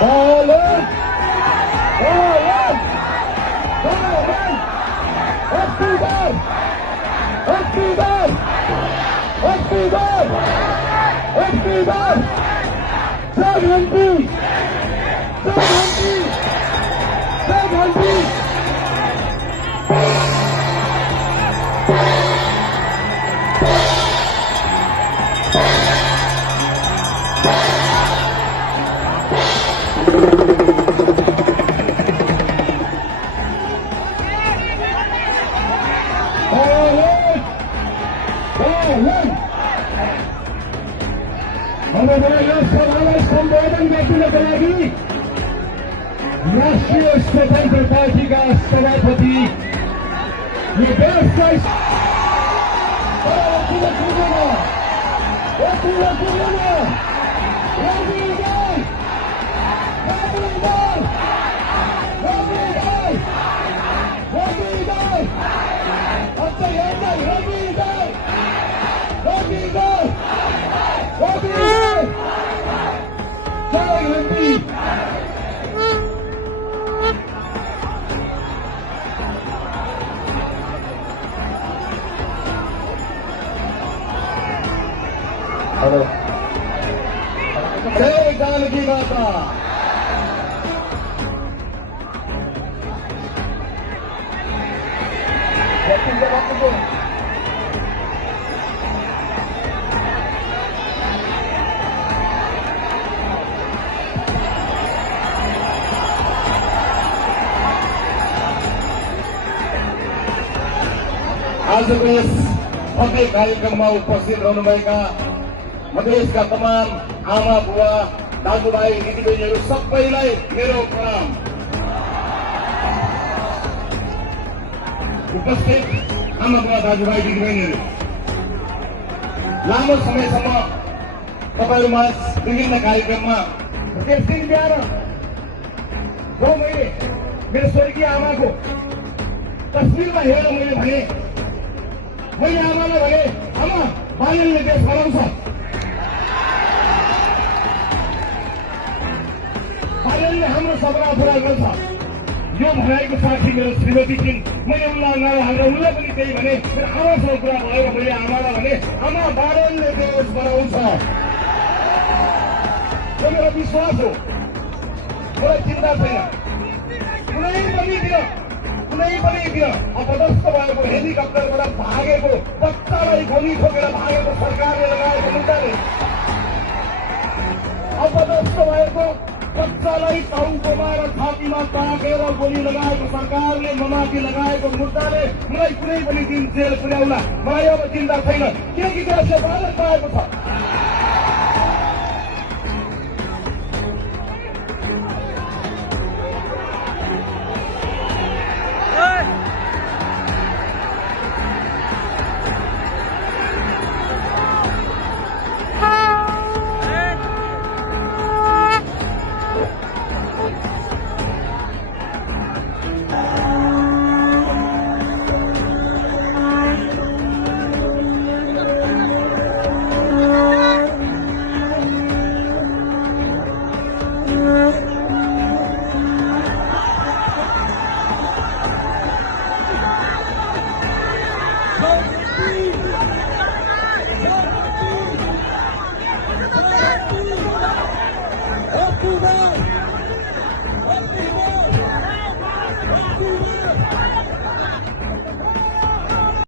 Ballon! Ballon! Ballon! Hospital! Hospital! Hospital! Hospital! Sarhanti! Sarhanti! Sarhanti! सभालाई सम्बोधन गर्दिनको लागि राष्ट्रिय स्वतन्त्र पार्टीका सभापति यो देशलाई हेलो जय जानकी माता आजको यस भव्य कार्यक्रममा उपस्थित रहनुभएका मधेसका तमाम आमा बुवा दाजुभाइ दिदीबहिनीहरू सबैलाई मेरो प्रणाम। उपस्थित आमा बुवा दाजुभाइ दिदीबहिनीहरू, लामो समयसम्म तपाईहरूमा विभिन्न कार्यक्रममा त्यस दिन बिहान जब मैले मेरो स्वर्गीय आमाको तस्विरमा हेरेर मैले आमालाई भने आमा बालनले देश बनाउँछ, बालनले हाम्रो सपना पुरा गर्छ यो भनाइको साथी मेरो श्रीमती छिन्। मैले उनलाई अगाडि हालेर उनलाई पनि त्यही भने मेरो आमासँग कुरा भयो। मैले आमालाई भने आमा बालनले देश बनाउँछ, यो मेरो विश्वास हो। मलाई चिन्ता छैन कुनै पनि दिन अपदस्थ भएको हेलिकप्टरबाट भागेको बच्चालाई गोली ठोकेर भागेको सरकारले लगाएको मुद्दाले, अपदस्थ भएको बच्चालाई टाउकोमा र छातीमा ताकेर गोली लगाएको सरकारले ममाथि लगाएको मुद्दाले मलाई कुनै पनि दिन जेल पुर्याउला मलाई अब चिन्ता छैन, किनकि देशले बालक पाएको छ।